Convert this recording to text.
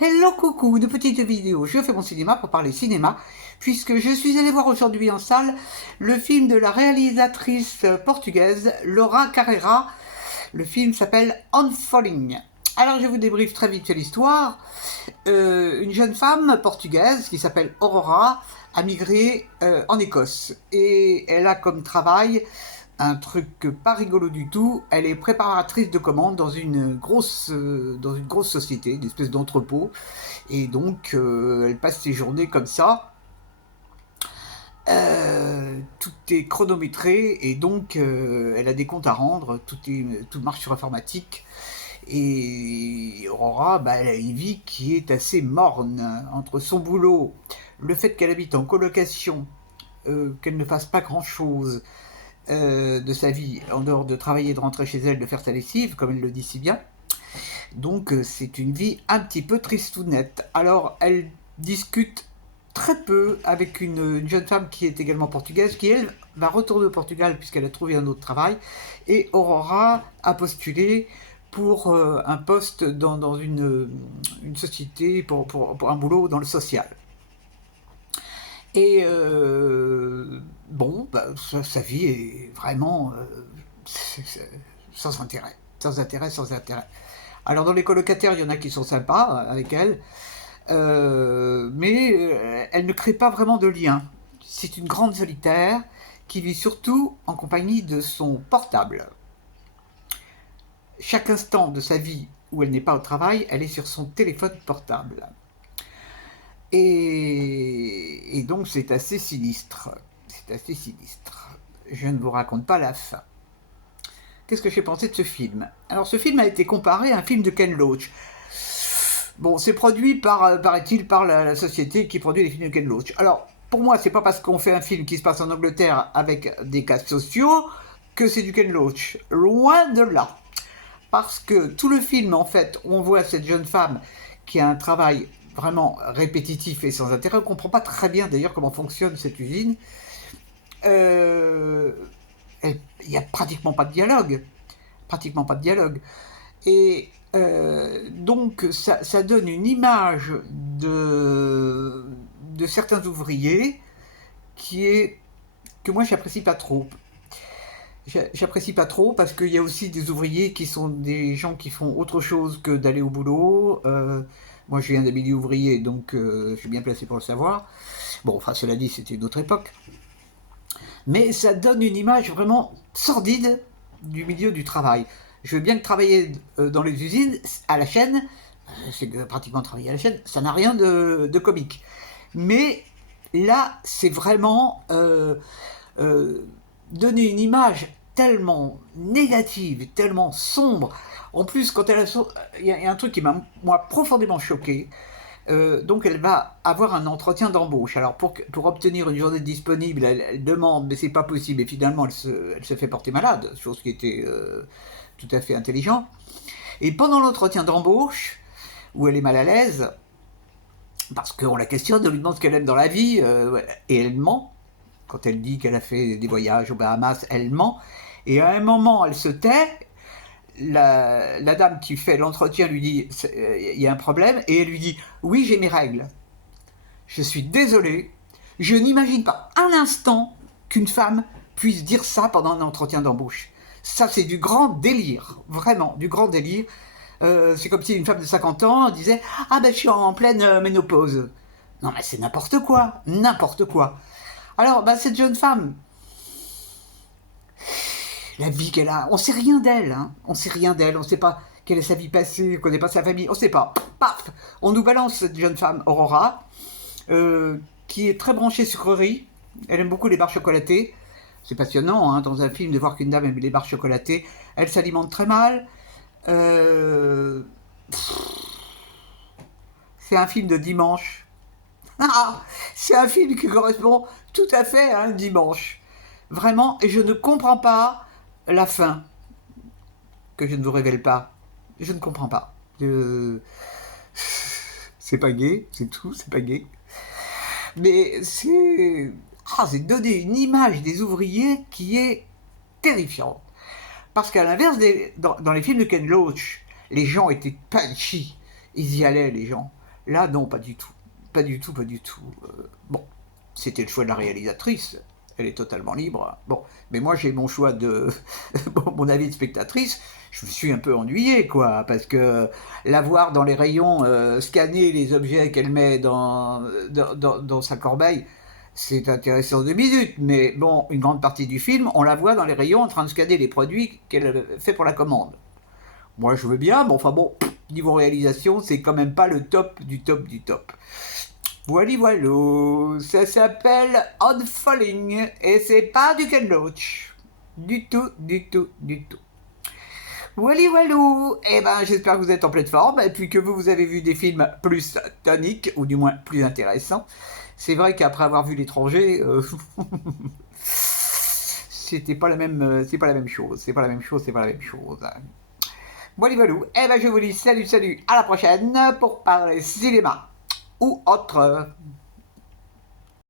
Hello coucou, de petites vidéos, je fais mon cinéma pour parler cinéma, puisque je suis allée voir aujourd'hui en salle le film de la réalisatrice portugaise Laura Carreira. Le film s'appelle Unfalling. Alors je vous débriefe très vite l'histoire. Une jeune femme portugaise qui s'appelle Aurora a migré en Écosse et elle a comme travail un truc pas rigolo du tout. Elle est préparatrice de commandes dans une grosse société, une espèce d'entrepôt. Et donc, elle passe ses journées comme ça. Tout est chronométré et donc elle a des comptes à rendre. Tout marche sur informatique. Et Aurora, elle a une vie qui est assez morne entre son boulot, le fait qu'elle habite en colocation, qu'elle ne fasse pas grand-chose, de sa vie, en dehors de travailler, de rentrer chez elle, de faire sa lessive, comme elle le dit si bien. Donc c'est une vie un petit peu tristounette. Alors elle discute très peu avec une jeune femme qui est également portugaise, qui elle va retourner au Portugal puisqu'elle a trouvé un autre travail. Et Aurora a postulé pour un poste dans une société, pour un boulot dans le social. Et bon, sa vie est vraiment sans intérêt. Sans intérêt, sans intérêt. Alors dans les colocataires, il y en a qui sont sympas avec elle, mais elle ne crée pas vraiment de lien. C'est une grande solitaire qui vit surtout en compagnie de son portable. Chaque instant de sa vie où elle n'est pas au travail, elle est sur son téléphone portable. Et donc c'est assez sinistre. C'est assez sinistre. Je ne vous raconte pas la fin. Qu'est-ce que j'ai pensé de ce film? Alors ce film a été comparé à un film de Ken Loach. Bon, c'est produit paraît-il, par la société qui produit les films de Ken Loach. Alors, pour moi, c'est pas parce qu'on fait un film qui se passe en Angleterre avec des cas sociaux que c'est du Ken Loach. Loin de là. Parce que tout le film, en fait, on voit cette jeune femme qui a un travail vraiment répétitif et sans intérêt. On ne comprend pas très bien d'ailleurs comment fonctionne cette usine. Il n'y a pratiquement pas de dialogue. Pratiquement pas de dialogue. Et donc ça donne une image de certains ouvriers que moi j'apprécie pas trop. J'apprécie pas trop parce qu'il y a aussi des ouvriers qui sont des gens qui font autre chose que d'aller au boulot. Moi je viens d'un milieu ouvrier, donc je suis bien placé pour le savoir. Bon, enfin cela dit, c'était une autre époque. Mais ça donne une image vraiment sordide du milieu du travail. Je veux bien que travailler dans les usines, à la chaîne, c'est pratiquement travailler à la chaîne, ça n'a rien de comique. Mais là, c'est vraiment donner une image tellement négative, tellement sombre. En plus, quand il y a un truc qui m'a, moi, profondément choqué. Donc elle va avoir un entretien d'embauche. Alors pour obtenir une journée disponible, elle demande, mais c'est pas possible. Et finalement, elle se fait porter malade, chose qui était tout à fait intelligent. Et pendant l'entretien d'embauche, où elle est mal à l'aise, parce qu'on la questionne, on lui demande ce qu'elle aime dans la vie, et elle ment. Quand elle dit qu'elle a fait des voyages aux Bahamas, elle ment. Et à un moment, elle se tait. La dame qui fait l'entretien lui dit il y a un problème, et elle lui dit oui, j'ai mes règles. Je suis désolé, je n'imagine pas un instant qu'une femme puisse dire ça pendant un entretien d'embauche. Ça, c'est du grand délire, vraiment, du grand délire. C'est comme si une femme de 50 ans disait ah ben je suis en pleine ménopause. Non mais c'est n'importe quoi, n'importe quoi. Alors cette jeune femme, la vie qu'elle a, on sait rien d'elle, hein. On sait rien d'elle, on sait pas quelle est sa vie passée, on connaît pas sa famille, on sait pas. Paf, on nous balance cette jeune femme Aurora, qui est très branchée sucrerie. Elle aime beaucoup les barres chocolatées. C'est passionnant, hein, dans un film, de voir qu'une dame aime les barres chocolatées. Elle s'alimente très mal. Euh, C'est un film de dimanche. Ah, c'est un film qui correspond tout à fait à un dimanche. Vraiment, et je ne comprends pas la fin, que je ne vous révèle pas. Je ne comprends pas. C'est pas gay, c'est tout, c'est pas gay. Mais c'est donner une image des ouvriers qui est terrifiante. Parce qu'à l'inverse, dans les films de Ken Loach, les gens étaient punchy. Ils y allaient, les gens. Là, non, pas du tout. Pas du tout, pas du tout. Bon, c'était le choix de la réalisatrice. Elle est totalement libre. Bon, mais moi j'ai mon choix de mon avis de spectatrice. Je me suis un peu ennuyé, quoi, parce que la voir dans les rayons scanner les objets qu'elle met dans sa corbeille, c'est intéressant 2 minutes, mais bon, une grande partie du film, on la voit dans les rayons en train de scanner les produits qu'elle fait pour la commande. Moi je veux bien, mais enfin bon, niveau réalisation, c'est quand même pas le top du top du top. Voilà, voilà, ça s'appelle On Falling et c'est pas du Ken Loach. Du tout, du tout, du tout. Wally Walou, eh ben j'espère que vous êtes en pleine forme et puis que vous avez vu des films plus toniques ou du moins plus intéressants. C'est vrai qu'après avoir vu l'étranger, c'était pas la même, c'est pas la même chose, c'est pas la même chose, c'est pas la même chose. Wally Walou, eh ben je vous dis salut, salut, à la prochaine pour parler cinéma ou autre.